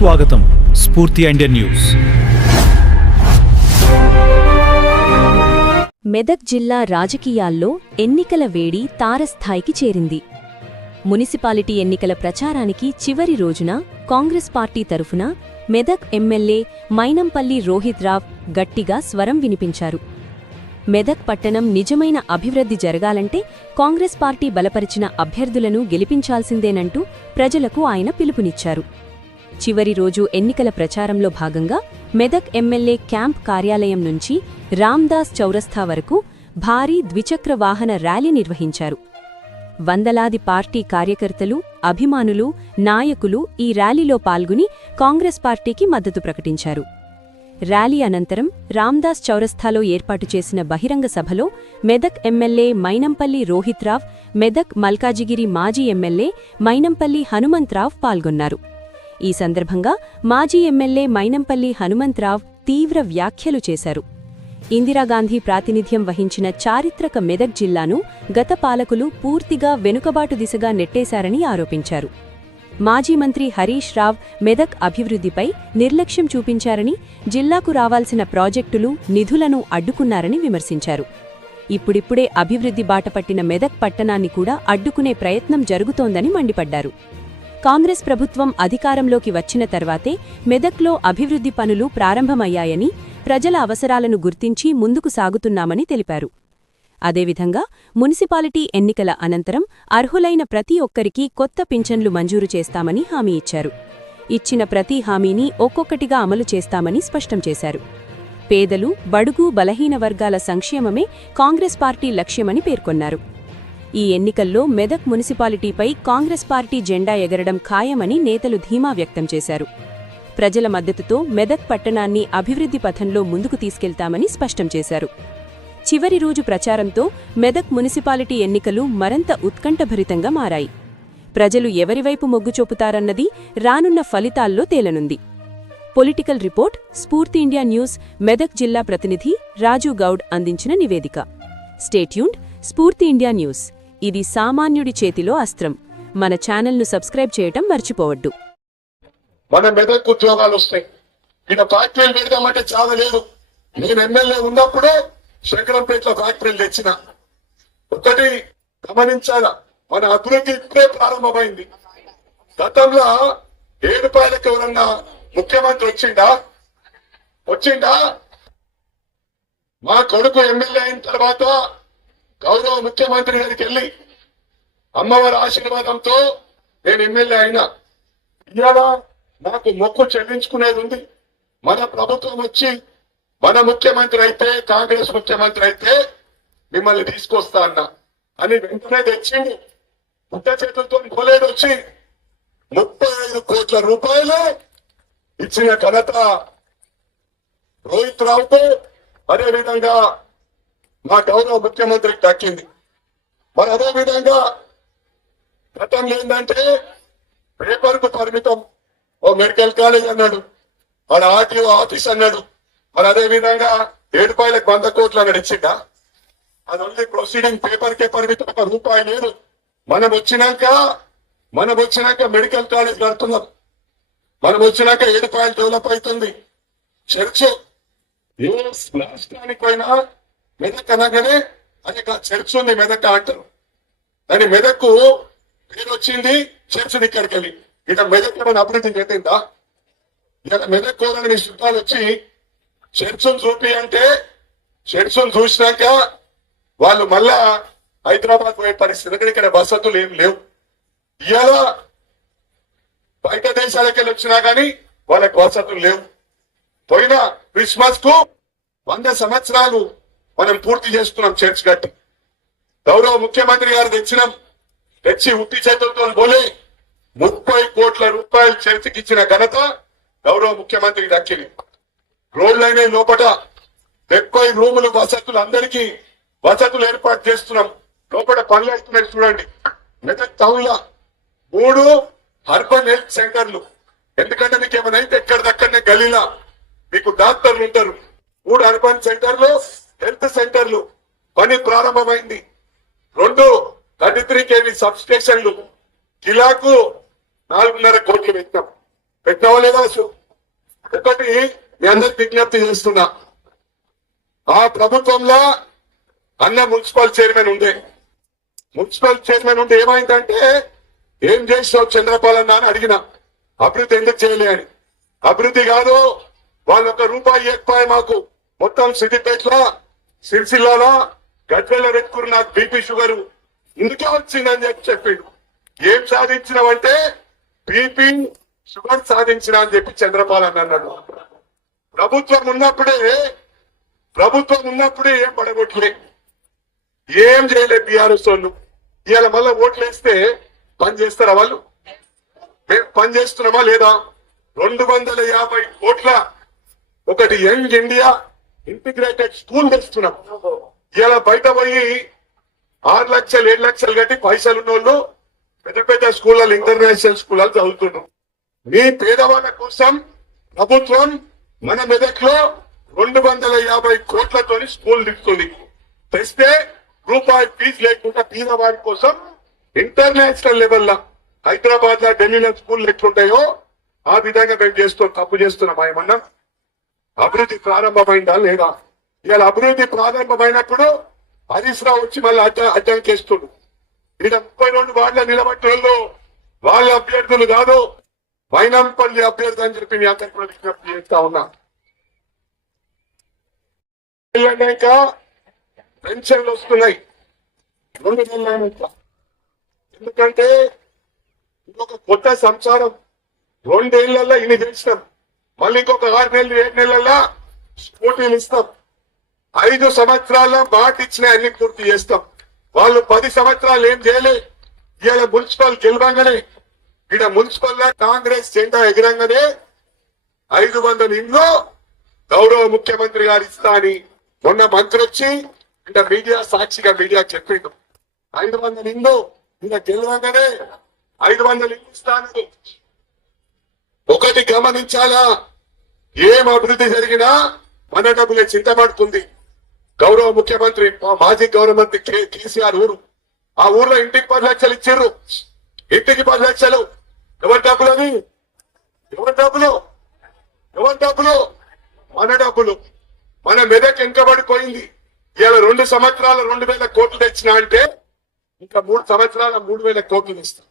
సుస్వాగతం. స్ఫూర్తి Indian news. Medak జిల్లా రాజకీయాల్లో ఎన్నికల వేడి తారస్థాయికి చేరింది. మునిసిపాలిటీ ఎన్నికల ప్రచారానికి చివరి రోజున కాంగ్రెస్ పార్టీ తరఫున మెదక్ ఎమ్మెల్యే మైనంపల్లి రోహిత్ రావ్ గట్టిగా స్వరం వినిపించారు. మెదక్ పట్టణం నిజమైన అభివృద్ధి జరగాలంటే కాంగ్రెస్ పార్టీ బలపరిచిన అభ్యర్థులను గెలిపించాల్సిందేనంటూ ప్రజలకు ఆయన పిలుపునిచ్చారు. చివరి రోజు ఎన్నికల ప్రచారంలో భాగంగా మెదక్ ఎమ్మెల్యే క్యాంప్ కార్యాలయం నుంచి రామ్దాస్ చౌరస్థా వరకు భారీ ద్విచక్ర వాహన ర్యాలీ నిర్వహించారు. వందలాది పార్టీ కార్యకర్తలు, అభిమానులు, నాయకులు ఈ ర్యాలీలో పాల్గొని కాంగ్రెస్ పార్టీకి మద్దతు ప్రకటించారు. ర్యాలీ అనంతరం రామ్దాస్ చౌరస్థాలో ఏర్పాటు చేసిన బహిరంగ సభలో మెదక్ ఎమ్మెల్యే మైనంపల్లి రోహిత్ రావ్, మెదక్ మల్కాజిగిరి మాజీ ఎమ్మెల్యే మైనంపల్లి హనుమంతరావ్ పాల్గొన్నారు. ఈ సందర్భంగా మాజీ ఎమ్మెల్యే మైనంపల్లి హనుమంతరావ్ తీవ్ర వ్యాఖ్యలు చేశారు. ఇందిరాగాంధీ ప్రాతినిధ్యం వహించిన చారిత్రక మెదక్ జిల్లాను గత పాలకులు పూర్తిగా వెనుకబాటు దిశగా నెట్టేశారని ఆరోపించారు. మాజీ మంత్రి హరీష్ రావ్ మెదక్ అభివృద్ధిపై నిర్లక్ష్యం చూపించారని, జిల్లాకు రావాల్సిన ప్రాజెక్టులు, నిధులను అడ్డుకున్నారని విమర్శించారు. ఇప్పుడిప్పుడే అభివృద్ధి బాటపట్టిన మెదక్ పట్టణాన్ని కూడా అడ్డుకునే ప్రయత్నం జరుగుతోందని మండిపడ్డారు. కాంగ్రెస్ ప్రభుత్వం అధికారంలోకి వచ్చిన తర్వాతే మెదక్లో అభివృద్ధి పనులు ప్రారంభమయ్యాయని, ప్రజల అవసరాలను గుర్తించి ముందుకు సాగుతున్నామని తెలిపారు. అదేవిధంగా మున్సిపాలిటీ ఎన్నికల అనంతరం అర్హులైన ప్రతి ఒక్కరికీ కొత్త పింఛన్లు మంజూరు చేస్తామని హామీ ఇచ్చారు. ఇచ్చిన ప్రతి హామీని ఒక్కొక్కటిగా అమలు చేస్తామని స్పష్టం చేశారు. పేదలు, బడుగు, బలహీన వర్గాల సంక్షేమమే కాంగ్రెస్ పార్టీ లక్ష్యమని పేర్కొన్నారు. ఈ ఎన్నికల్లో మెదక్ మున్సిపాలిటీపై కాంగ్రెస్ పార్టీ జెండా ఎగరడం ఖాయమని నేతలు ధీమా వ్యక్తం చేశారు. ప్రజల మద్దతుతో మెదక్ పట్టణాన్ని అభివృద్ధి పథంలో ముందుకు తీసుకెళ్తామని స్పష్టం చేశారు. చివరి రోజు ప్రచారంతో మెదక్ మున్సిపాలిటీ ఎన్నికలు మరింత ఉత్కంఠభరితంగా మారాయి. ప్రజలు ఎవరివైపు మొగ్గు చూపుతారన్నది రానున్న ఫలితాల్లో తేలనుంది. పొలిటికల్ రిపోర్ట్, స్ఫూర్తి ఇండియా న్యూస్ మెదక్ జిల్లా ప్రతినిధి రాజు గౌడ్ అందించిన నివేదిక. స్టేట్యూన్డ్. స్ఫూర్తి ఇండియా న్యూస్. ఇది సామాన్యుడి చేతిలో అస్త్రం. మన ఛానల్ను సబ్స్క్రైబ్ చేయటం మర్చిపోవద్దు. మన మెదక్ ఉద్యోగాలు వస్తాయి. ఇక్కడ ఫ్యాక్టరీలు పెడదామంటే చాలా లేదు. నేను ఎమ్మెల్యే ఉన్నప్పుడే శంకరంపేటలో ఫ్యాక్టరీలు తెచ్చిన. ఒకటి గమనించాలా, మన అభివృద్ధి ఇప్పుడే ప్రారంభమైంది. గతంలో 7 రూపాయలకు ఎవరన్నా ముఖ్యమంత్రి వచ్చిండా? మా కొడుకు ఎమ్మెల్యే అయిన తర్వాత గౌరవ ముఖ్యమంత్రి గారికి వెళ్ళి అమ్మవారి ఆశీర్వాదంతో నేను ఎమ్మెల్యే అయినా. ఇవాళ నాకు మొక్కు చెల్లించుకునేది ఉంది. మన ప్రభుత్వం వచ్చి మన ముఖ్యమంత్రి అయితే, కాంగ్రెస్ ముఖ్యమంత్రి అయితే మిమ్మల్ని తీసుకొస్తా అన్నా అని వెంటనే తెచ్చింది. పుట్ట చేతులతో కొలేడు వచ్చి 35 కోట్ల రూపాయలు ఇచ్చిన ఘనత రోహిత్ రావుతో, అదేవిధంగా మా గౌరవ ముఖ్యమంత్రికి దక్కింది. మరి అదేవిధంగా గతంలో ఏంటంటే పేపర్కు పరిమితం. ఓ మెడికల్ కాలేజ్ అన్నాడు, మన ఆర్టీఓ ఆఫీస్ అన్నాడు. మరి అదేవిధంగా 7 రూపాయలకు 100 కోట్లు అన్నాడు. ఇచ్చిందా? అది ఓన్లీ ప్రొసీడింగ్, పేపర్కే పరిమితం. ₹1 లేదు. మనం వచ్చినాక మెడికల్ కాలేజ్ కడుతున్నాం. మనం వచ్చినాక 7 రూపాయలు డెవలప్ అవుతుంది. చర్చ్ ఏ రాష్ట్రానికి పోయినా మెదక్ అనగానే అది చర్చ్ ఉంది మెదక్ అంటారు. దాని మెదక్కు పేరు వచ్చింది, చర్చ్ ఇక్కడికి వెళ్ళి. ఇక మెదక్ ఏమైనా అభివృద్ధి చెందిందా? ఇక మెదక్ కోరని చుట్టాలు వచ్చి చర్చను చూపి అంటే చర్చను చూసినాక వాళ్ళు మళ్ళా హైదరాబాద్ పోయే పరిస్థితి. ఇక్కడ వసతులు ఏం లేవు. ఇవాళ బయట దేశాలకు వెళ్ళి వచ్చినా కానీ వాళ్ళకి వసతులు లేవు. పోయిన క్రిస్మస్ కు 100 సంవత్సరాలు మనం పూర్తి చేస్తున్నాం చర్చ్ కట్టి. గౌరవ ముఖ్యమంత్రి గారు తెచ్చి ఉత్తి చేతులతో పోలే 30 కోట్ల రూపాయలు చర్చికి ఇచ్చిన ఘనత గౌరవ ముఖ్యమంత్రికి దక్కింది. రోడ్లైన లోపల 70 రూములు వసతులు, అందరికీ వసతులు ఏర్పాటు చేస్తున్నాం. లోపల పనులు అవుతున్నాయి చూడండి. మెదక్ టౌన్ లా 3 అర్బన్ హెల్త్ సెంటర్లు. ఎందుకంటే మీకు ఏమైనా అయితే ఎక్కడిదక్కడనే గలీలా మీకు డాక్టర్లు ఉంటారు. 3 అర్బన్ సెంటర్లు, హెల్త్ సెంటర్లు పని ప్రారంభమైంది. 2 33 kV సబ్ స్టేషన్లు కిలాకు 4.5 కోట్లు పెట్టాం. పెట్టినావా లేదా ఒకటి మీ అందరికి విజ్ఞప్తి చేస్తున్నా. ఆ ప్రభుత్వంలో అన్న మున్సిపల్ చైర్మన్ ఉండే ఏమైందంటే ఏం చేసావు చంద్రపాలన్న అని అడిగిన. అభివృద్ధి ఎందుకు చేయలే అని. అభివృద్ధి కాదు, వాళ్ళు ₹1 ఇవ్వకపోయి మాకు మొత్తం సిద్దిపేటలో సిరిసిల్లాలో గజ్వెల్లో పెట్టుకుని నాకు బీపీ షుగర్ ఇందుకే వచ్చిందని చెప్పిండు. ఏం సాధించినావంటే బీపీ షుగర్ సాధించిన అని చెప్పి చంద్రపాలన్న అన్నాడు. ప్రభుత్వం ఉన్నప్పుడే ఏం పడగొట్టలే, ఏం చేయలే బీఆర్ఎస్ వాళ్ళు. ఇవాళ మళ్ళా ఓట్లు వేస్తే పని చేస్తారా వాళ్ళు? మేము పని చేస్తున్నామా లేదా? 250 కోట్ల ఒకటి యంగ్ ఇండియా ఇంటిగ్రేటెడ్ స్కూల్ తెస్తున్నాం. ఇవాళ బయట పోయి 6 లక్షలు 7 లక్షలు కట్టి పైసలు ఉన్న వాళ్ళు పెద్ద పెద్ద స్కూళ్ళలో ఇంటర్నేషనల్ స్కూళ్ళలో చదువుతున్నాం. మీ పేదవాళ్ళ కోసం ప్రభుత్వం మన మెదక్లో 250 కోట్లతోని స్కూల్ తెస్తుంది. తెస్తే రూపాయి ఫీజు లేకుండా పేదవారి కోసం ఇంటర్నేషనల్ లెవెల్లో హైదరాబాద్ లో ఢిల్లీలో స్కూల్ ఎట్లుంటాయో ఆ విధంగా మేము తప్పు చేస్తున్నాం. ఏమన్నా అభివృద్ధి ప్రారంభమైందా లేదా? ఇవాళ అభివృద్ధి ప్రారంభమైనప్పుడు హరీష్ రావు వచ్చి మళ్ళీ అడ్డంకేస్తుడు. ఈయన 32 వార్డుల నిలబట్టిన వాళ్ళ అభ్యర్థులు కాదు, మైనంపల్లి అభ్యర్థి అని చెప్పి మీ అందరికి కూడా విజ్ఞప్తి చేస్తా ఉన్నా. ఇంకా పెన్షన్లు వస్తున్నాయి 2 నెలల. ఎందుకంటే ఇంకొక కొత్త సంసారం 2 ఏళ్లలో ఇన్ని చేసినాం. మళ్ళీ ఇంకొక 6 నెలలు 7 నెలల్లో స్కూటీలు ఇస్తాం. 5 సంవత్సరాల్లో మాట ఇచ్చిన అన్ని పూర్తి చేస్తాం. వాళ్ళు 10 సంవత్సరాలు ఏం చేయలే. ఇవాళ మున్సిపల్ గెలవంగానే ఇక్కడ మున్సిపల్ లో కాంగ్రెస్ జెండా ఎగిరంగానే 500 ఇండ్లు గౌరవ ముఖ్యమంత్రి గారు ఇస్తా అని మొన్న మంత్రి వచ్చి ఇక్కడ సాక్షిగా మీడియా చెప్పిండు. 500 ఇండ్లు ఇలా గెలవంగానే 500 ఇండ్లు ఇస్తాను. ఒకటి గమనించాలా, ఏం అభివృద్ధి జరిగినా మన డబ్బులే చింతపడుతుంది. గౌరవ ముఖ్యమంత్రి మాజీ గౌరవ మంత్రి కేసీఆర్ ఊరు, ఆ ఊర్లో ఇంటికి 10 లక్షలు ఇచ్చారు. ఇంటికి 10 లక్షలు ఎవరి డబ్బులు? అది ఎవరి డబ్బులు? మన డబ్బులు. మన మెదక్ వెనుకబడిపోయింది. ఇవాళ 2 సంవత్సరాలు 2000 కోట్లు తెచ్చినా అంటే ఇంకా 3 సంవత్సరాల 3000 కోట్లు తెస్తాం.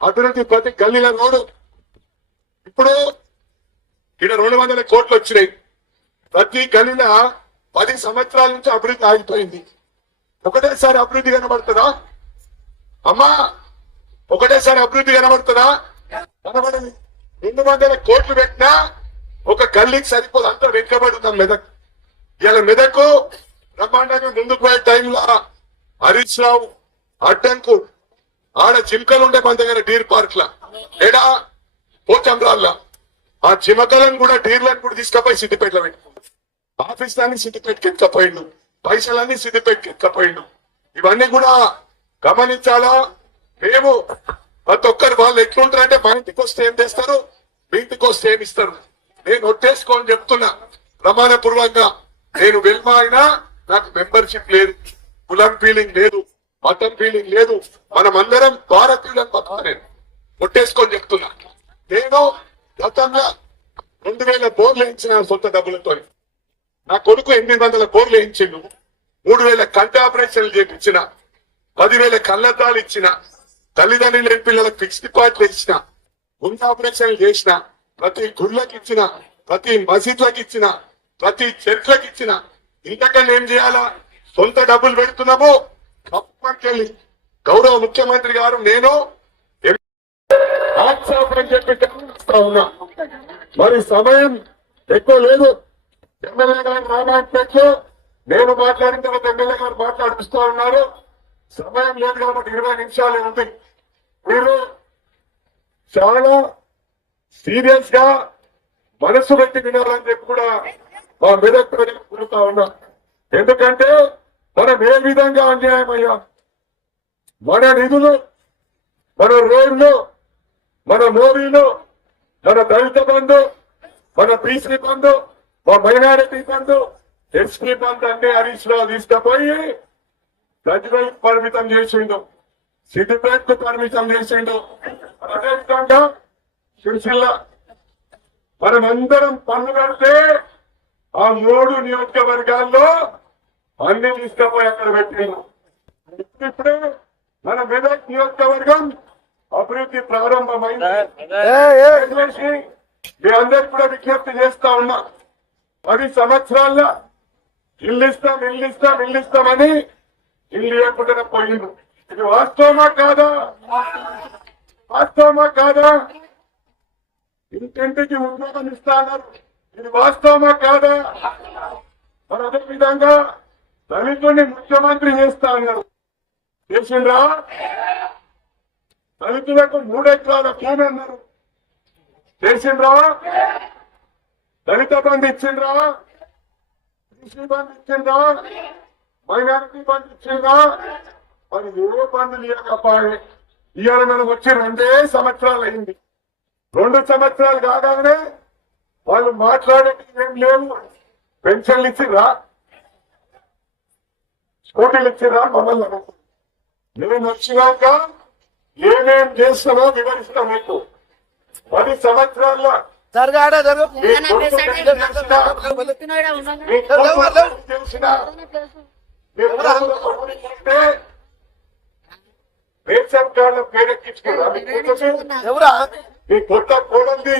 అభివృద్ధి ప్రతి గల్లీల రోడ్డు. ఇప్పుడు ఇక్కడ 200 కోట్లు వచ్చినాయి. ప్రతి గల్లీల 10 సంవత్సరాల నుంచి అభివృద్ధి ఆగిపోయింది. ఒకటేసారి అభివృద్ధి కనబడుతుందా అమ్మా? ఒకటేసారి అభివృద్ధి కనబడుతుందా? కనబడదు. 200 కోట్లు పెట్టినా ఒక గల్లీకి సరిపోదు, అంతా వెనుకబడి ఉన్నాం మెదక్. ఇలా మెదక్ బ్రహ్మాండంగా ముందుకు పోయే టైంలో హరీష్ రావు అడ్డంకు ఆడ చిమకలు ఉండే మన దగ్గర డీర్ పార్క్ లా ఏడా పోచంరాల్లా ఆ చిమకలను కూడా డీర్లను కూడా తీసుకపోయి సిద్దిపేటలో పెట్టుకో. ఆఫీస్ అన్ని సిద్దిపేటకి ఎక్కపోయిండు, పైసలన్నీ సిద్దిపేటకి ఎక్కపోయిండు. ఇవన్నీ కూడా గమనించాలా. మేము ప్రతి ఒక్కరు వాళ్ళు ఎట్లుంటారంటే మా ఇంటికి వస్తే ఏం చేస్తారు, మీ ఇంటికి వస్తే ఏమి ఇస్తారు. నేను ఒట్టేసుకోని చెప్తున్నా ప్రమాణపూర్వకంగా. నేను వెల్మా అయినా నాకు మెంబర్షిప్ లేదు, కులం ఫీలింగ్ లేదు, మతం ఫీలింగ్ లేదు. మనమందరం భారతీయులను బతకలేదు. ఒట్టేసుకొని చెప్తున్నా. నేను గతంలో 2000 బోర్లు వేయించిన సొంత డబ్బులతో. నా కొడుకు 800 బోర్లు వేయించిండు. 3000 కంటి ఆపరేషన్లు చేయించిన, 10,000 కళ్ళద్దాలు ఇచ్చిన, తల్లిదండ్రులు లేని పిల్లలకు ఫిక్స్ డిపాజిట్లు ఇచ్చిన, గుండె ఆపరేషన్లు చేసిన, ప్రతి గుళ్ళకి ఇచ్చిన, ప్రతి మసీద్లకు ఇచ్చిన, ప్రతి చర్చ్లకు ఇచ్చిన. ఇంతకన్నా ఏం చేయాలా? సొంత డబ్బులు పెడుతున్నాము. కప్పకెళ్ళి గౌరవ ముఖ్యమంత్రి గారు నేను చెప్పి ఉన్నా. మరి సమయం ఎక్కువ లేదు. ఎమ్మెల్యే గారు రామాయణపేటలో నేను మాట్లాడిన తర్వాత ఎమ్మెల్యే గారు మాట్లాడిస్తూ ఉన్నారు. సమయం లేదు కాబట్టి 20 నిమిషాలు ఉంది. మీరు చాలా సీరియస్ గా మనసు పెట్టి వినాలని చెప్పి కూడా మా మెదక్ ప్రజలకు కోరుతా ఉన్నా. ఎందుకంటే మనం ఏ విధంగా అన్యాయం అయ్యాం. మన నిధులు, మన రోడ్లు, మన మోరీలు, మన దళిత బంధు, మన బీసీ బంధు, మా మైనారిటీ బంధు, ఎస్పీ బంధు అన్ని హరీష్ రావు తీసుకుపోయి గజ్వేల్ పరిమితం చేసిండు, సిద్దిపేటకు పరిమితం చేసిండు. అదేవిధంగా సిరిసిల్ల మనమందరం పన్ను కడితే ఆ 3 నియోజకవర్గాల్లో అన్ని తీసుకపోయి అక్కడ పెట్టిండు. ఇప్పుడు మన మెదక్ నియోజకవర్గం అభివృద్ధి ప్రారంభమైంది. దయచేసి మీ అందరికి కూడా విజ్ఞప్తి చేస్తా ఉన్నా, 10 సంవత్సరాల్లో ఇల్లు ఇస్తామని ఇల్లు ఇవ్వకుండా పోయిండు. ఇది వాస్తవమా కాదా? ఇంటింటికి ఉద్యోగం ఇస్తా అన్నారు. ఇది వాస్తవమా కాదా? మరి అదే విధంగా దళితుడిని ముఖ్యమంత్రి చేస్తా అన్నారు. చేసిండ్రా? దళితులకు 3 ఎకరాల భూమి అన్నారు. చేసిండ్రా? దళిత బంధు ఇచ్చిండ్రా? కృషి బంధు ఇచ్చిండ్రా? మైనారిటీ బంధు ఇచ్చిండ్రా? మరి ఏ బంధులు ఇవ్వకపోయి ఇవాళ మనం వచ్చి 2 సంవత్సరాలు అయింది. 2 సంవత్సరాలు కాగానే వాళ్ళు మాట్లాడేది ఏం లేవు. పెన్షన్లు ఇచ్చిర్రా? స్కూటీలు ఇచ్చిర్రా? మమ్మల్ని అడుగుతుంది. నేను వచ్చినాక ఏమేం చేస్తామో వివరిస్తాం మీకు. 10 సంవత్సరాల్లో రేషన్ కార్డుల పేరెక్కించుకున్నా? మీ కొత్త కోడంది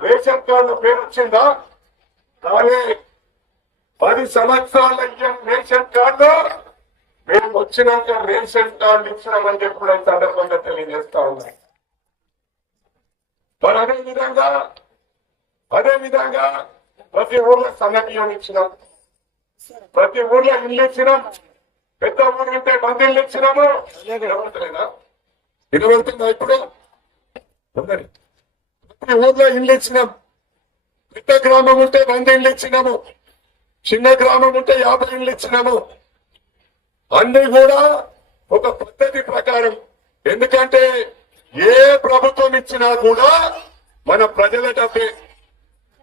రేషన్ కార్డుల పేరు వచ్చిందా? కానీ 10 సంవత్సరాల రేషన్ కార్డు మేము వచ్చినాక రేషన్ కార్డు ఇచ్చినామని చెప్పిన సందర్భంగా తెలియజేస్తా ఉన్నాయి. మరి అదే విధంగా ప్రతి ఊర్లో సన్నబియ్యం ఇచ్చినాం, ప్రతి ఊర్లో ఇల్లు ఇచ్చినాం. పెద్ద ఊరు ఉంటే మంది ఇల్లు ఇచ్చినాము. వినబడుతుందా ఇప్పుడు? ప్రతి ఊర్లో ఇల్లు ఇచ్చినాం. పెద్ద గ్రామం ఉంటే 100 ఇల్లు ఇచ్చినాము, చిన్న గ్రామం ఉంటే 50 ఇల్లు ఇచ్చినాము. అన్ని కూడా ఒక పద్ధతి ప్రకారం. ఎందుకంటే ఏ ప్రభుత్వం ఇచ్చినా కూడా మన ప్రజల డబ్బే.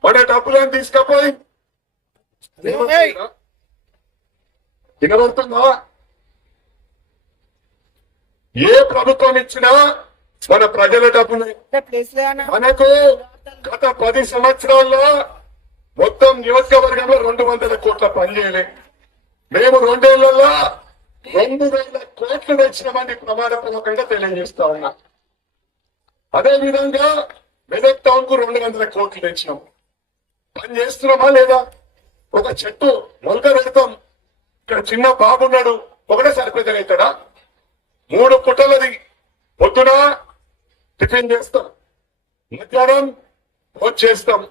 మన డబ్బులను తీసుకపోయి వినబడుతుందా? ఏ ప్రభుత్వం ఇచ్చినా మన ప్రజల డబ్బులు. మనకు గత 10 సంవత్సరాల్లో మొత్తం నియోజకవర్గంలో 200 కోట్ల పనిచేయలే. మేము 2 ఏళ్లలో 2,000 కోట్లు తెచ్చినామని ప్రమాణపూర్వకంగా తెలియజేస్తా ఉన్నా. అదే విధంగా మెదక్ టౌన్ కు 200 కోట్లు తెచ్చినాం. పని చేస్తున్నామా లేదా? ఒక చెట్టు మొలక పెడతాం. ఇక్కడ చిన్న బాబు ఉన్నాడు, ఒకటే సరిపెద్దగా అవుతాడా? 3 పుట్టలది. పొద్దున టిఫిన్ చేస్తాం, మధ్యాహ్నం భోజనం చేస్తాం,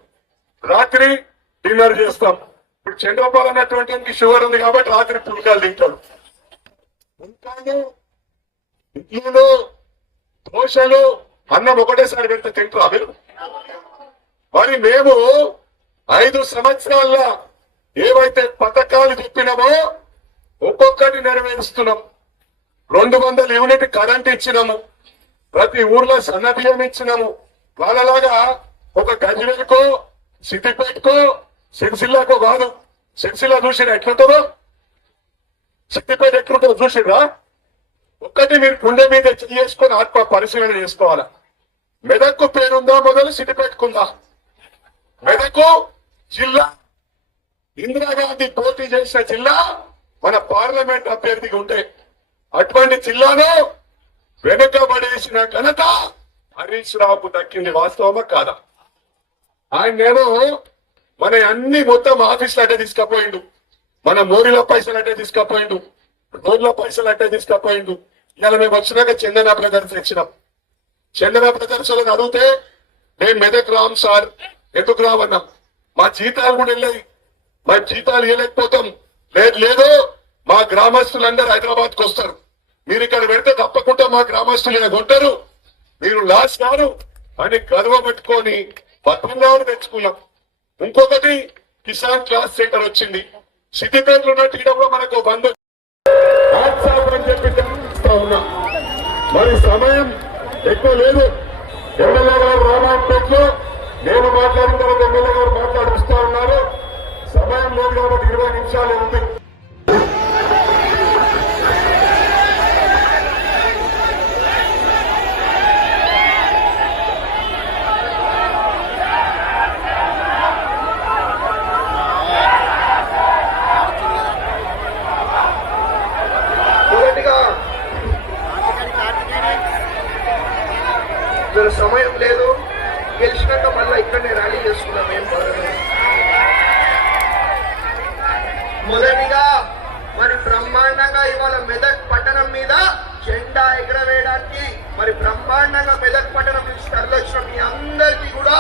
రాత్రి డిన్నర్ చేస్తాం. ఇప్పుడు చంద్రబాబు అన్నటువంటి షుగర్ ఉంది కాబట్టి రాత్రి పుల్కాలు తింటాడు. పుల్కాలు, ఇడ్లీలు, దోశలు, అన్నం ఒకటేసారి పెడితే తింటారా మీరు? మరి మేము 5 సంవత్సరాల్లో ఏవైతే పథకాలు చెప్పినామో ఒక్కొక్కటి నెరవేరుస్తున్నాం. 200 యూనిట్ కరెంట్ ఇచ్చినాము, ప్రతి ఊర్లో సన్నబియ్యం ఇచ్చినాము. వాళ్ళలాగా ఒక గజ్వేల్కో, సిద్దిపేటకో, సిరిసిల్లాకో కాదు. సిరిసిల్ల చూసిరా ఎట్లుంటుందో, సిద్దిపేట ఎట్లుంటుందో చూసిరా? ఒక్కటి మీరు గుండె మీద చేసుకొని ఆత్మ పరిశీలన చేసుకోవాలా. మెదక్కు పేరుందా మొదలు సిద్దిపేటకుందా? మెదకు జిల్లా ఇందిరాగాంధీ పోటీ చేసిన జిల్లా మన పార్లమెంట్ అభ్యర్థిగా ఉంటే అటువంటి జిల్లాను వెనుకబడేసిన ఘనత హరీష్ రావుకు దక్కింది. వాస్తవమా కాదా? ఆయనేమో మన అన్ని మొత్తం ఆఫీసులు అంటే తీసుకపోయిండు, మన మోరీల పైసలు అంటే తీసుకపోయిండు, రోడ్ల పైసలు అంటే తీసుకపోయిండు. ఇలా మేము వచ్చినాక చందన బ్రదర్స్ ఇచ్చినాం. చందన బ్రదర్స్ అడిగితే మేము మెదక్ రామ్ సార్ ఎందుకు రావన్నాం. మా జీతాలు కూడా వెళ్ళాయి, మా జీతాలు ఇవ్వలేకపోతాం. లేదు మా గ్రామస్తులందరూ హైదరాబాద్కి వస్తారు, మీరు ఇక్కడ పెడితే తప్పకుండా మా గ్రామస్తులు ఇలా కొంటారు, మీరు లాస్ కారు అని గర్వ పెట్టుకొని 18 తెచ్చుకున్నాం. ఇంకొకటి కిసాన్ క్లాస్ సెంటర్ వచ్చింది. సిద్దిపేటలో ఉన్న టీడబ్లో మనకు బంధు అని చెప్పి తెలుస్తా ఉన్నా. మరి సమయం ఎక్కువ లేదు. ఎమ్మెల్యే గారు రామాయణపేటలో నేను మాట్లాడిన తర్వాత ఎమ్మెల్యే గారు మాట్లాడిస్తా ఉన్నారు. సమయం లేదు కాబట్టి 20 నిమిషాలే ఉంది. మేము కోరలేదు. మొదటిగా మరి బ్రహ్మాండంగా ఇవాళ మెదక్ పట్టణం మీద జెండా ఎగరవేయడానికి మరి బ్రహ్మాండంగా మెదక్ పట్టణం నుంచి తరలిచ్చిన మీ అందరికీ కూడా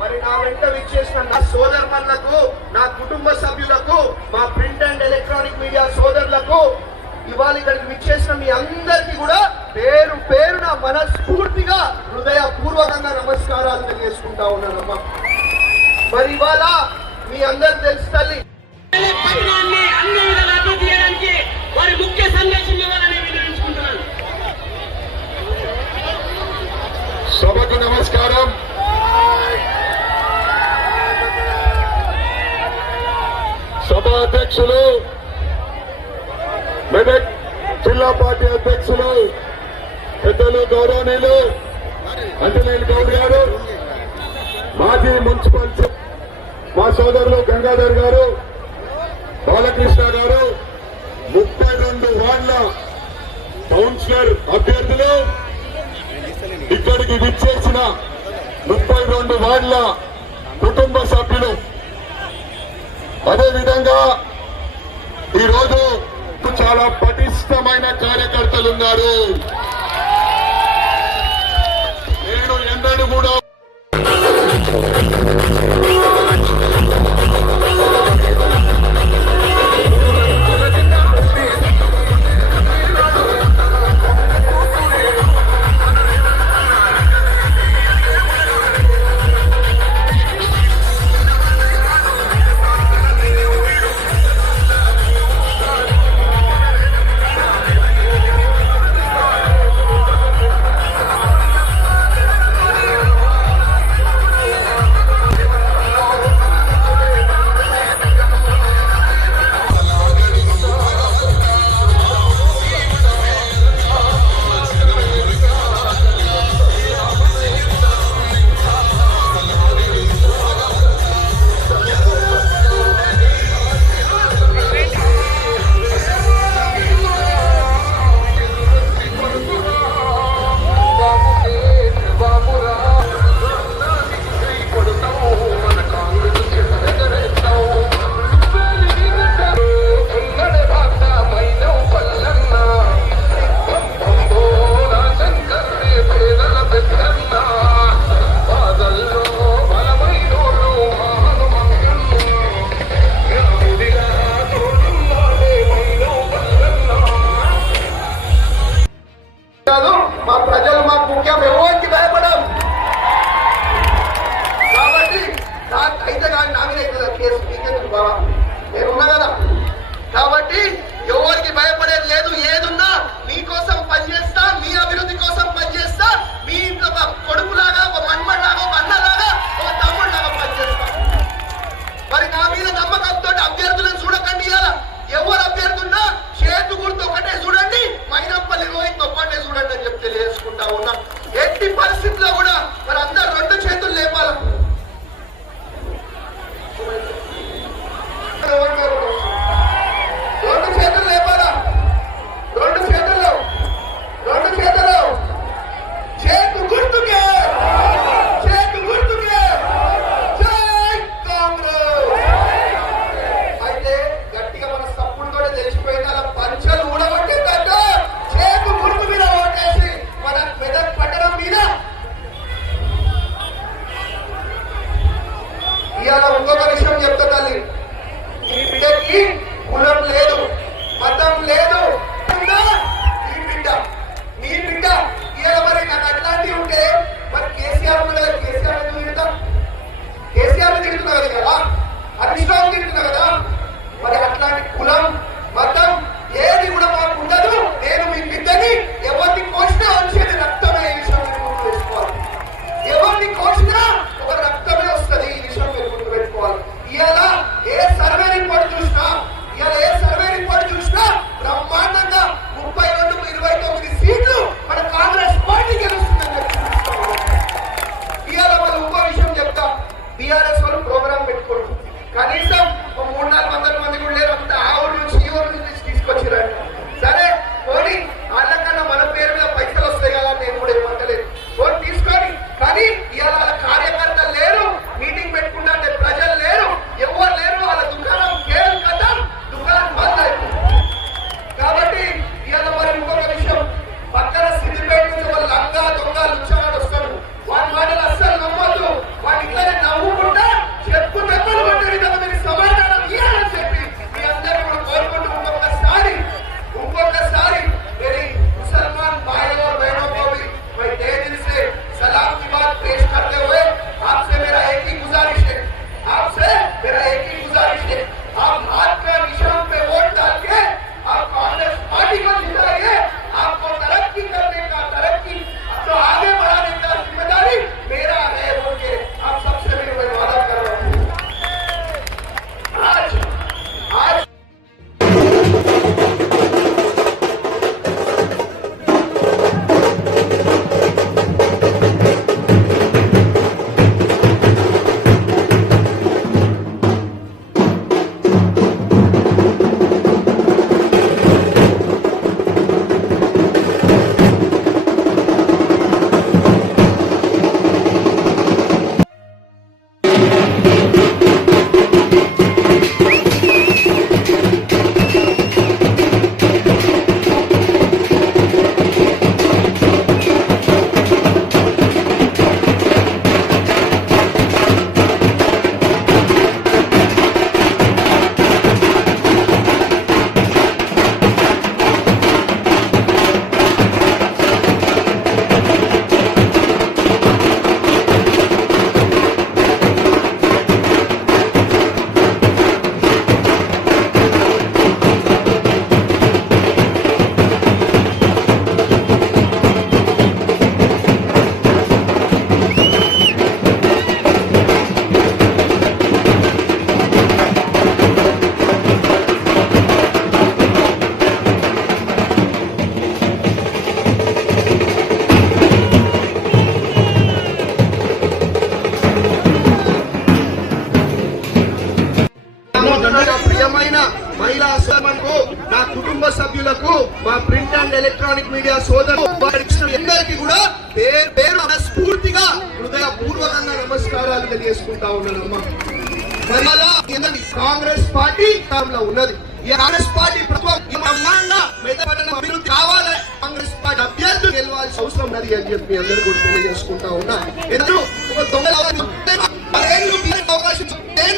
మరి నా వెంట విచ్చేసిన నా సోదరులకు, నా కుటుంబ సభ్యులకు, మా ప్రింట్ అండ్ ఎలక్ట్రానిక్ మీడియా సోదరులకు, ఇవాళ ఇక్కడికి విచ్చేసిన మీ అందరికీ కూడా పేరు పేరున మనస్ఫూర్తిగా హృదయపూర్వకంగా నమస్కారాలు తెలియజేసుకుంటా ఉన్నానమ్మా. మరి ఇవాళ మీ అందరు తెలుసు తల్లి పట్టణాన్ని అన్ని విధాలు అభివృద్ధి చేయడానికి వారి ముఖ్య సందేశం ఇవ్వాలని వినియోగించుకుంటున్నాను. సభకు నమస్కారం. సభ అధ్యక్షులు, మెదక్ జిల్లా పార్టీ అధ్యక్షులు, పెద్దలు గౌరవనీయులు అంజనేయులు గౌడ్ గారు, మాజీ మున్సిపల్ మా సోదరులు గంగాధర్ గారు, బాలకృష్ణ గారు, 32 వార్డుల కౌన్సిలర్ అభ్యర్థులు, ఇక్కడికి విచ్చేసిన 32 వార్డుల కుటుంబ సభ్యులు, అదేవిధంగా ఈరోజు చాలా పటిష్టమైన కార్యకర్తలు ఉన్నారు. నేను ఎన్నడూ కూడా మా ప్రజలు మాకు ముఖ్యం, ఎవరికి భయపడం. కాబట్టి అయితే కానీ నా మీద అవుతుంది కేసు, మీకెందుకు బాబా, నేనున్నా కదా. కాబట్టి ఎవరికి భయపడేది లేదు. ఏదున్నా మీకోసం పనిచేస్తా, మీ అభివృద్ధి కోసం పనిచేస్తా, మీ ఇంట్లో ఒక కొడుకులాగా, ఒక మన్మడిలాగా, ఒక అన్నలాగా, ఒక తమ్ముడిలాగా పనిచేస్తా. మరి నా మీద నమ్మకంతో అభ్యర్థులను చూడకండి. ఇలా ఎవరు అభ్యర్థున్నా చేతు గుర్తు ఒకటే చూడండి, మైనంపల్లి రోహిత్ ఒక్కటే చూడండి అని చెప్పి తెలియజేసుకుంటా ఉన్నా. ఎట్టి పరిస్థితుల్లో కూడా మరి అందరు 2 చేతులు లేపాలి. రెండు చేతులు లేపాలా, 2 చేతులు, 2 చేతులు, చేతు గుర్తుకే, చేతు గుర్తుకే, జై కాంగ్రెస్. అయితే గట్టిగా మన సప్పుడు కూడా తెలిసిపోయిన పంచలు ఊడగొట్టిందంట. చేతు గుర్తు మీద ఓటేసి మన మెదక్ పట్టణం మీద ఇవాళ ఇంకొక విషయం చెప్తా తల్లి, ఈ బిడ్డకి కులం లేదు, మతం లేదు. ఈ బిడ్డ, నీ బిడ్డ ఇవాళ మరి నాకు అట్లాంటివి ఉంటే మరి కేసీఆర్ ఉన్నది, కేసీఆర్ ఎందుకు తిడతాం? కేసీఆర్ తిడుతున్నా కదా, హరీష్ రావు తిడుతున్నా కదా. మరి అట్లాంటి కులం మతం ఏది కూడా మాకు ఉండదు. నేను మీ బిడ్డని ఎవరిని కోసినా వచ్చేది రక్తమే, ఈ విషయం మీరు గుర్తు పెట్టుకోవాలి. ఎవరిని కోసినా ఒక రక్తమే వస్తుంది, ఈ విషయం మీరు గుర్తు పెట్టుకోవాలి. ఇవాళ ఏ సర్వే రిపోర్ట్ చూసినా, ఇవాళ ఏ సర్వే రిపోర్ట్ చూసినా బ్రహ్మాండంగా 32-29 సీట్లు మన కాంగ్రెస్ పార్టీ గెలుస్తుందని చెప్పి ఇవాళ వాళ్ళు ఇంకో విషయం చెప్తా. బీఆర్ఎస్ వాళ్ళు ప్రోగ్రామ్ పెట్టుకోరు, కనీసం 300-400 మంది కూడా లేరు. అంతా ఆ ఊరు నుంచి ఈ ఊరు నుంచి తీసుకొచ్చిరంట. సరే పోనీ, వాళ్ళకన్నా మన పేరు మీద పైసలు వస్తాయి కదా, నేను కూడా ఏమంటలేదు, పోనీ తీసుకొని. కానీ ఇవాళ కార్యకర్తలు లేరు, మీటింగ్ పెట్టుకుంటా మహిళా సోదరులకు, నా కుటుంబ సభ్యులకు, మా ప్రింట్ అండ్ ఎలక్ట్రానిక్ మీడియా సోదరులు అందరికీ కూడా పేరు పేరు స్ఫూర్తిగా హృదయపూర్వకంగా నమస్కారాలు తెలియజేసుకుంటా ఉన్నానమ్మా. మరి అలా కాంగ్రెస్ పార్టీ లో ఉన్నది. ఈ కాంగ్రెస్ పార్టీ ప్రభుత్వం బ్రహ్మాండంగా మెదపట్టణం అభివృద్ధి కావాలని కాంగ్రెస్ పార్టీ అభ్యర్థులు గెలవాల్సిన అవసరం ఉన్నది అని చెప్పి అందరూ కూడా తెలియజేసుకుంటా ఉన్నా. ఎందుకు ఒక 9 అవకాశం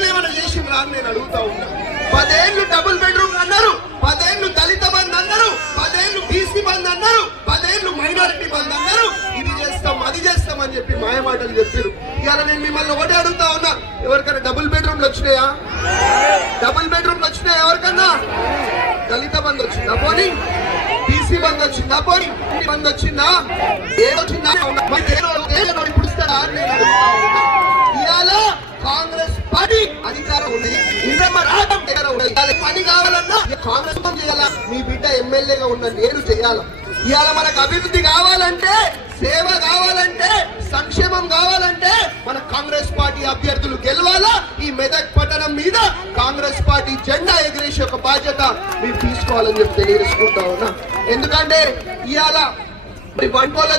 ఏమైనా చేసి రాని నేను అడుగుతా ఉన్నా. 10 ఏళ్ళు డబుల్ బెడ్రూమ్ అన్నారు, 10 ఏళ్ళు దళిత బంధు అన్నారు, 10 ఏళ్ళు బీసీ బంధు అన్నారు, 10 ఏళ్ళు మైనారిటీ బంధు అన్నారు. ఇది చేస్తాం అది చేస్తాం అని చెప్పి మాయమాటలు చెప్పారు. ఇవాళ నేను మిమ్మల్ని ఒకటే అడుగుతా ఉన్నా, ఎవరికైనా డబుల్ బెడ్రూమ్లు వచ్చినాయా? డబుల్ బెడ్రూమ్లు వచ్చినాయా ఎవరికన్నా? దళిత బంధు వచ్చిందా పోనీ? బీసీ బంధు వచ్చిందా పోనీ? బంధు వచ్చిందా? ఏదొచ్చిందా? ఇప్పుడు ఇస్తారా అని నేను అడుగుతా ఉన్నా. ఇవాళ కాంగ్రెస్ పార్టీ అధికారం ఉంది, ఇంద్రమ్మ రాజ్యం ఉంది. పని కావాలన్నా కాంగ్రెస్ చేయాలా, మీ బిడ్డ ఎమ్మెల్యేగా ఉన్న నేను చేయాలా. ఇవాళ మనకు అభివృద్ధి కావాలంటే, సేవ కావాలంటే, సంక్షేమం కావాలంటే మన కాంగ్రెస్ పార్టీ అభ్యర్థులు గెలవాలా. ఈ మెదక్ పట్టణం మీద కాంగ్రెస్ పార్టీ జెండా ఎగిరేసే ఒక బాధ్యత మీరు తీసుకోవాలని చెప్పి తెలియజేసుకుంటా ఉన్నా. ఎందుకంటే ఇవాళ మరి వంటోళ్ళ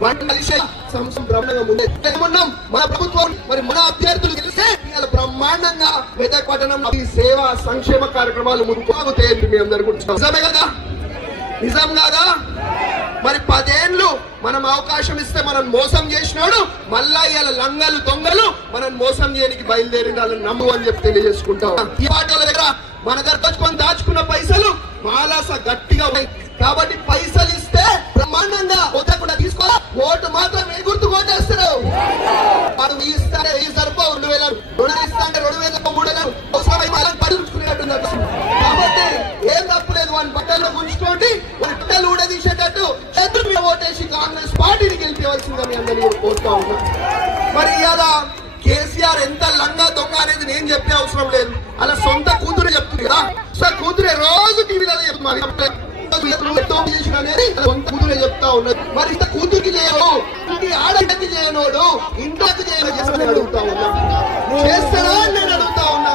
వంట కలిసే బ్రహ్మాండంగా ఉన్నాం. మన ప్రభుత్వం మరి మన అభ్యర్థులు గెలిస్తే ఇవాళ బ్రహ్మాండంగా మెదక్ పట్టణంలో ఈ సేవా సంక్షేమ కార్యక్రమాలు ముందుకు సాగుతాయి. మీ అందరు కూడా నిజమే కదా? నిజం కాదా? మరి 10 ఏళ్ళు మనం అవకాశం ఇస్తే మనం మోసం చేసినాడు, మళ్ళా ఇవాళ లంగలు దొంగలు మనం మోసం చేయడానికి బయలుదేరిన వాళ్ళని నమ్ము అని చెప్పి తెలియజేసుకుంటాం. ఈ పాటల దగ్గర మన దగ్గర దాచుకున్న పైసలు మాలాస గట్టిగా ఉన్నాయి కాబట్టి పైసలు ఇస్తే బ్రహ్మాండంగా కూడా తీసుకోవాలా. ఓటు మాత్రం ఏ గుర్తు కొట్టేస్తారు. మనం ఇస్తారే ఈ సరిపో 2,000 రుణం ఇస్తాంటే 2,000 3,000 అవసరమై పడుచుకునేట్టున్నారు. కాబట్టి ఏం తప్పులేదు, వాళ్ళ బట్టల్లో ముంచుకోండి, వాళ్ళ బట్టలు ఊడదీసేటట్టు చేతుల మీద ఓటేసి కాంగ్రెస్ పార్టీని గెలిపేవలసిందిగా మీ అందరినీ కోరుతా ఉన్నా. మరి ఇవాళ కేసీఆర్ ఎంత లంగా దొంగ అనేది నేను చెప్పే అవసరం లేదు, అలా సొంత కూతురు చెప్తుంది కదా. సార్ కూతురే రోజు టీవీలో చెప్తున్నారు, కూతురే చెప్తా ఉన్నది. మరి ఇంత కూతురికి చేయను, ఆడకి చేయనోడు ఇంట్లోకి చేయని అడుగుతా ఉన్నా. చేస్తాడా అని నేను అడుగుతా ఉన్నా.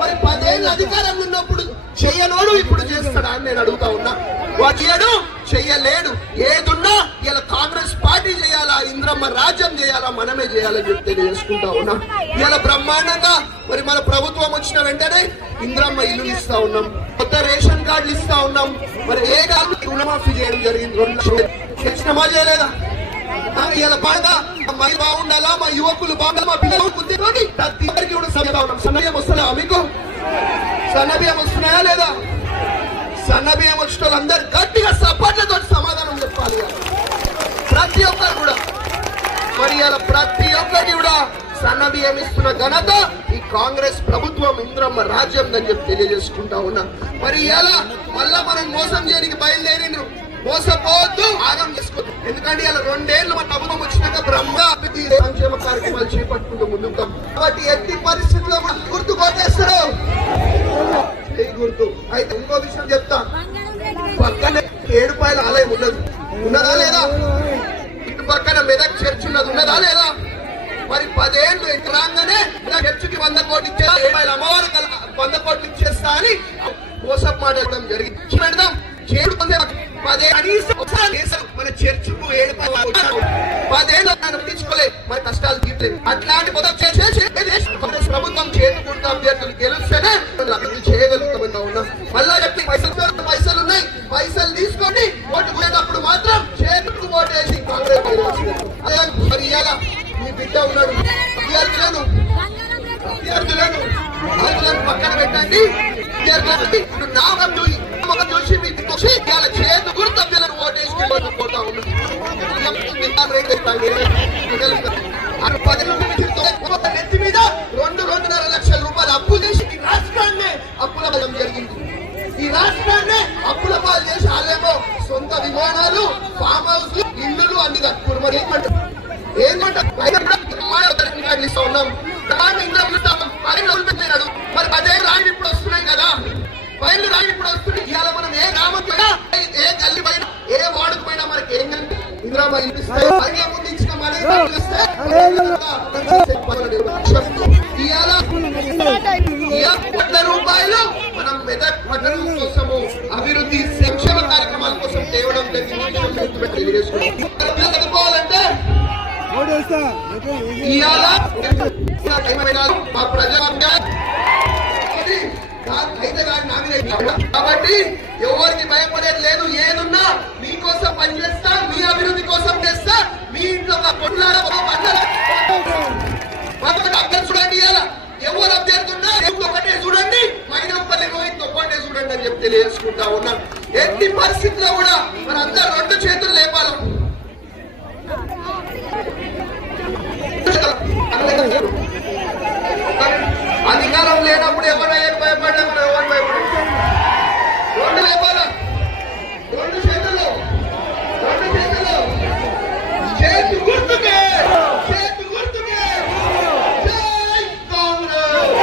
మరి 10 ఏళ్ళు అధికారంలో ఉన్నప్పుడు చెయ్యనోడు ఇప్పుడు చేస్తాడా అని నేను అడుగుతా ఉన్నా. వాడు చెయ్యలేడు. ఏదున్నా ఇలా కాంగ్రెస్ పార్టీ చేయాలా, ఇంద్రమ్మ రాజ్యం చేయాలా, మనమే చేయాలని చెప్పి తెలియజేసుకుంటా ఉన్నా. ఇలా బ్రహ్మాండంగా మరి మన ప్రభుత్వం వచ్చిన వెంటనే ఇంద్రమ్మ ఇల్లు ఇస్తా ఉన్నాం, కొత్త రేషన్ కార్డులు ఇస్తా ఉన్నాం. మరి ఏ కాదు రుణమాఫీ చేయడం జరిగింది. 2 లక్షలు తెచ్చినమా చేయలేదా? ఇలా బాగా మై బాగుండాలా, మా యువకులు బాగా, మా పిల్లలు బుద్ధితోటి ప్రతి ఒక్కరికి కూడా సన్నగా ఉన్నాం. సన్నబియ్యం వస్తుందా మీకు? సన్నబియ్యం వస్తున్నాయా లేదా? సన్నబియ్యం వచ్చిన వాళ్ళందరూ గట్టిగా సపోర్ట్లతో సమాధానం చెప్పాలి. ప్రతి ఒక్కరు కూడా మరి ఇలా ప్రతి ఒక్కరికి కూడా సన్నబియ్యం ఇస్తున్న ఘనత ఈ కాంగ్రెస్ ప్రభుత్వం, ఇంద్రమ్మ రాజ్యం అని చెప్పి తెలియజేసుకుంటా ఉన్నా. మరి ఇలా మళ్ళా మనం మోసం చేయడానికి బయలుదేరిన మోసపోవద్దు, ఆగం చేసుకోవద్దు. ఎందుకంటే ఇలా 2 ఏళ్ళు మన ప్రభుత్వం వచ్చినాక బ్రహ్మ అభివృద్ధి సంక్షేమ కార్యక్రమాలు చేపట్టుకుంటూ ముందుకు. కాబట్టి ఎట్టి పరిస్థితుల్లో గుర్తు కొట్టేస్తారు గుర్తు. అయితే ఇంకో విషయం చెప్తా, పక్కనే ఏడుపాయల ఆలయం ఉన్నదా లేదా? ఇటు పక్కన మెదక్ చర్చ్ ఉన్నదా లేదా? మరి 10 ఏళ్ళు ఇటు రాగానే చర్చికి 100 కోట్లు ఇచ్చేస్తా, ఏడుపాయల అమ్మవారు 100 కోట్లు ఇచ్చేస్తా అని మోసం మాట్లాడడం జరిగింది. పెడదాం చేడు 10 మన చర్చకు 10 ఏళ్ళు పట్టించుకోలే, మరి కష్టాలు తీర్లేదు. అట్లాంటి ప్రభుత్వం చేతుకుంటా అభ్యర్థులు గెలుస్తేనే చేయగలుగుతామన్నా ఉన్నాం. మళ్ళా చెప్పి పైసలు ఉన్నాయి, పైసలు తీసుకొని ఓటు పోయేటప్పుడు మాత్రం చేతుకు ఓటేసి కాంగ్రెస్. మరి ఇవాళ మీ బిడ్డ ఉన్నాడు, అభ్యర్థులను పక్కన పెట్టండి. నామం చూసి మీకు చేతు గుర్తు అభ్యర్థులను ఓటేసి పోతా ఉన్నాం. నెత్తి మీద 2.5 లక్షల రూపాయలు అప్పు చేసి ఈ రాష్ట్రాన్ని అప్పుల బలం జరిగింది. ఈ రాష్ట్రాన్ని అప్పుల పాలు చేసి వాళ్ళేమో సొంత విమానాలు, ఫామ్ హౌస్, ఇల్లులు అన్ని కట్టుకున్నారు. మరి ఏమంటారు? ఇస్తా ఉన్నాం, మరి 10 ఏళ్ళు రాయి ఇప్పుడు వస్తున్నాయి కదా, 10 ఏళ్ళు రాయి ఇప్పుడు వస్తున్నాయి. ఇవాళ మనం ఏ గ్రామం పోయినా, ఏ గల్లి పోయినా, ఏ వార్డుకు పోయినా మనకి ఏం కంటే ఇంద్రమ్మ ఇస్తే ముందు ఇచ్చిన మన రూపాయలు మనం బిడ్డకి చదువుకోవాలంటే ఇవాళ మా ప్రజాస్వామ్యం కాబట్టి ఎవరికి భయపడేది లేదు. ఏదున్నా మీకోసం పనిచేస్తా, మీ అభివృద్ధి కోసం చేస్తా. మీ ఇంట్లో అభ్యర్థి చూడండి, ఎవరు అభ్యర్థి ఉన్నా ఒకటే చూడండి, మైనంపల్లి రోహిత్ ఒక్కటే చూడండి అని చెప్పి తెలియజేసుకుంటా ఉన్నాను. ఎట్టి పరిస్థితుల్లో కూడా మనందరూ 2 చేతులు లేపాలి. అధికారం లేనప్పుడు ఎవరైనా భయపడ్డా మనం ఎవరు భయపడ 2 లేపాల 2 చేతులు చేతి గుర్తుకే జై కాంగ్రెస్.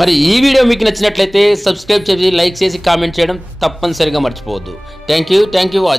మరి ఈ వీడియో మీకు నచ్చినట్లయితే సబ్స్క్రైబ్ చేసి లైక్ చేసి కామెంట్ చేయడం తప్పనిసరిగా మర్చిపోవద్దు. Thank you watch.